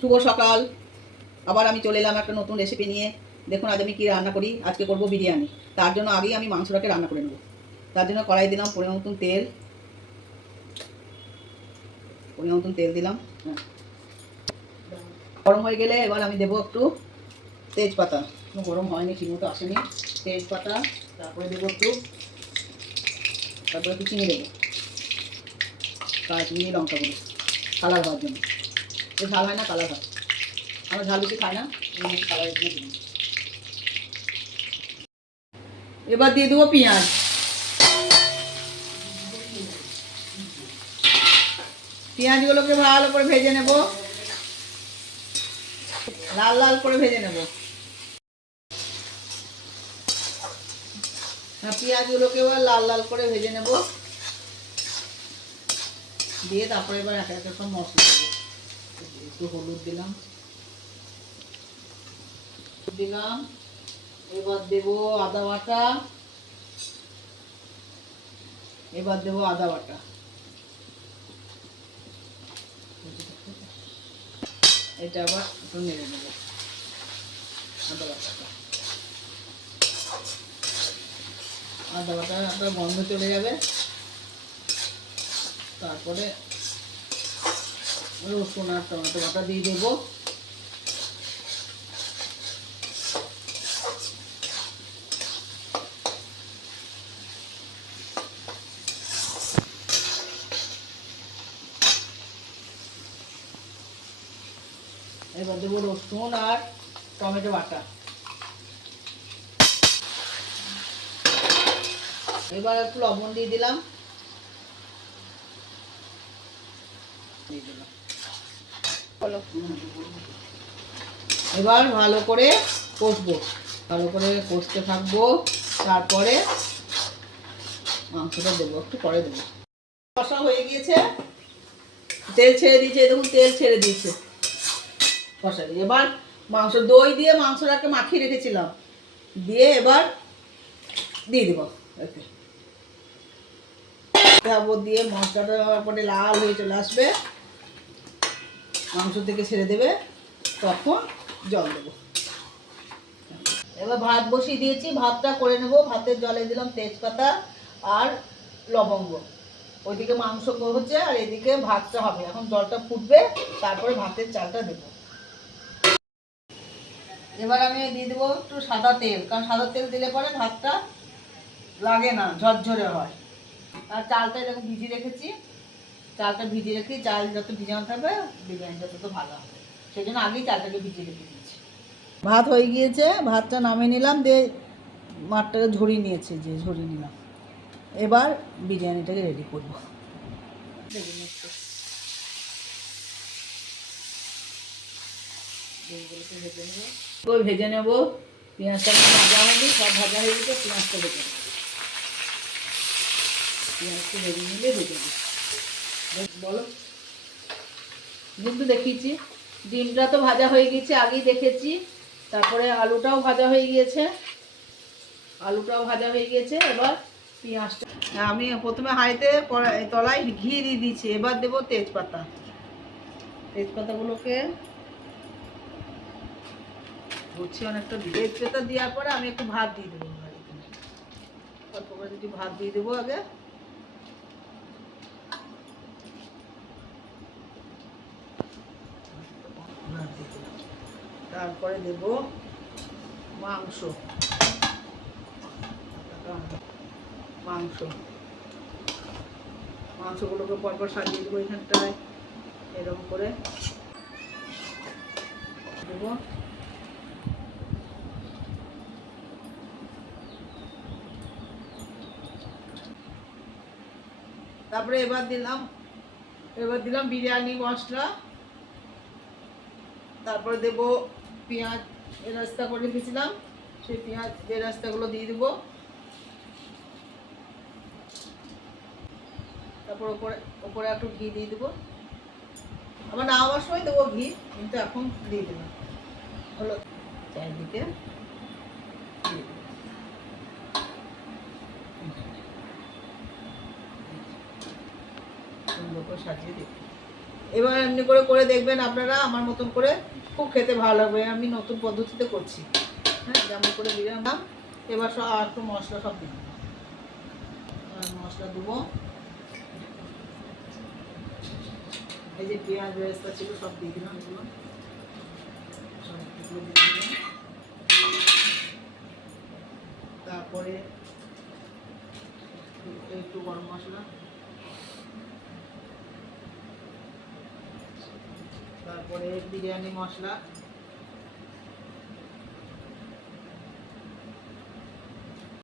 শুভ সকাল। আবার আমি চলে এলাম একটা নতুন রেসিপি নিয়ে। দেখুন আজ আমি কী রান্না করি। আজকে করব বিরিয়ানি। তার জন্য আগেই আমি মাংসটাকে রান্না করে নেব। তার জন্য কড়াই দিলাম পরিমাণ মতন তেল দিলাম। গরম হয়ে গেলে এবার আমি দেবো একটু তেজপাতা। গরম হয়নি, ঠিক মতো আসেনি। তেজপাতা, তারপরে দেবো তারপরে একটু চিনি দেবো, কাশ্মীরি লঙ্কাগুলো কালার হওয়ার জন্য। ঝাল হয় না, কালার হয়। আমরা ঝাল বেশি খাই না, কালারের জন্য দিই। এবার দিয়ে দেবো পেঁয়াজ। পেঁয়াজগুলোকে ভালো করে ভেজে নেব, লাল লাল করে ভেজে নেব। পেঁয়াজগুলোকে এবার লাল লাল করে ভেজে নেব, দিয়ে তারপরে এবার এক এক সব মশলা দেবো। একটু হলুদ দিলাম, এবার দেবো আদা বাটা, এটা আবার একটু নেড়ে নেবো। আদা বাটা আপনার গন্ধ চলে যাবে। তারপরে রসুন আর টমেটো বাটা দিয়ে দেবো। এবার দেবো রসুন আর টমেটো বাটা। এবার একটু লবণ দিয়ে দিলাম। এবার ভালো করে কষবো, ভালো করে কষতে থাকবো। তারপরে মাংসটা দেবো, একটু পরে দেবো। কষা হয়ে গিয়েছে, তেল ছেড়ে দিয়েছে, দেখুন তেল ছেড়ে দিয়েছে কষা দিয়ে। এবার মাংস, দই দিয়ে মাংসটাকে মাখিয়ে রেখেছিলাম, দিয়ে এবার দিয়ে দেবো। দিয়ে মশলাটা পরে লাল হয়ে চলে আসবে, মাংস থেকে ছেড়ে দেবে, তখন জল দেবো। এবার ভাত বসিয়ে দিয়েছি, ভাতটা করে নেব। ভাতের জলে দিলাম তেজপাতা আর লবঙ্গ। ওইদিকে মাংস হচ্ছে আর এদিকে ভাতটা হবে। এখন জলটা ফুটবে, তারপরে ভাতের চালটা দেবো। এবার আমি দিয়ে দেবো একটু সাদা তেল, কারণ সাদা তেল দিলে পরে ভাতটা লাগে না, ঝরঝরে হয়। আর চালটা এরকম ভিজিয়ে রেখেছি, চালটা ভিজিয়ে রেখে, চাল যত ভিজানো থাকবে বিরিয়ানিটা তত ভালো হবে। সেই জন্য আগেই চালটাকে ভিজিয়ে রেখে দিয়েছি। ভাত হয়ে গিয়েছে, ভাতটা নামিয়ে নিলাম, দিয়ে মাঠটাকে ঝরিয়ে নিলাম। এবার বিরিয়ানিটাকে রেডি করবো। ভেজে নেব। পেঁয়াজটা ভাজা হয়নি, সব ভাজা হয়ে গেছে। পেঁয়াজটা ভেজে নেব, পেঁয়াজটা ভেজে নিলে ভেজে নেব। বলো, কিন্তু দেখিয়েছি ডিমটা তো ভাজা হয়ে গেছে, আগেই দেখেছি। তারপরে আলুটাও ভাজা হয়ে গিয়েছে, এবার পেঁয়াজটা আমি প্রথমে হাঁড়িতে তলায় ঘি দিয়ে দিচ্ছি। এবার দেবো তেজপাতাগুলোকে হচ্ছে অনেকটা। তেজপাতা দেওয়ার পরে আমি একটু ভাত দিয়ে দেবো, অল্প করে একটু ভাত দিয়ে দেবো আগে। তারপরে দেব মাংসগুলোকে পরপর সাজিয়ে দেবো এখানটায়, এরকম করে দেবো। তারপরে এবার দিলাম বিরিয়ানি মশলা। তারপরে দেবো পেঁয়াজ বেরেস্তা করে রেখেছিলাম, সেই পেঁয়াজ বেরেস্তাগুলো দিয়ে দেবো। তারপর ওপরে একটু ঘি দিয়ে দেবো। আবার নামাবার সময় দেবো ঘি, কিন্তু এখন দিয়ে দেবো। হলো চারিদিকে সুন্দর করে সাজিয়ে দেবো। এবার এমনি করে করে দেখবেন আপনারা আমার মতন করে, খুব খেতে ভালো লাগবে। আমি নতুন পদ্ধতিতে করছি। হ্যাঁ, যেমন করে দিলাম। এবার সব আর একটু মশলা সব দিই, মশলা দেবো। এই যে পেঁয়াজ বেরেস্তা ছিল সব দিয়ে দিলাম, এগুলো সব এগুলো দিয়ে দিলাম। তারপরে একটু গরম মশলা, তারপরে বিরিয়ানি মশলা,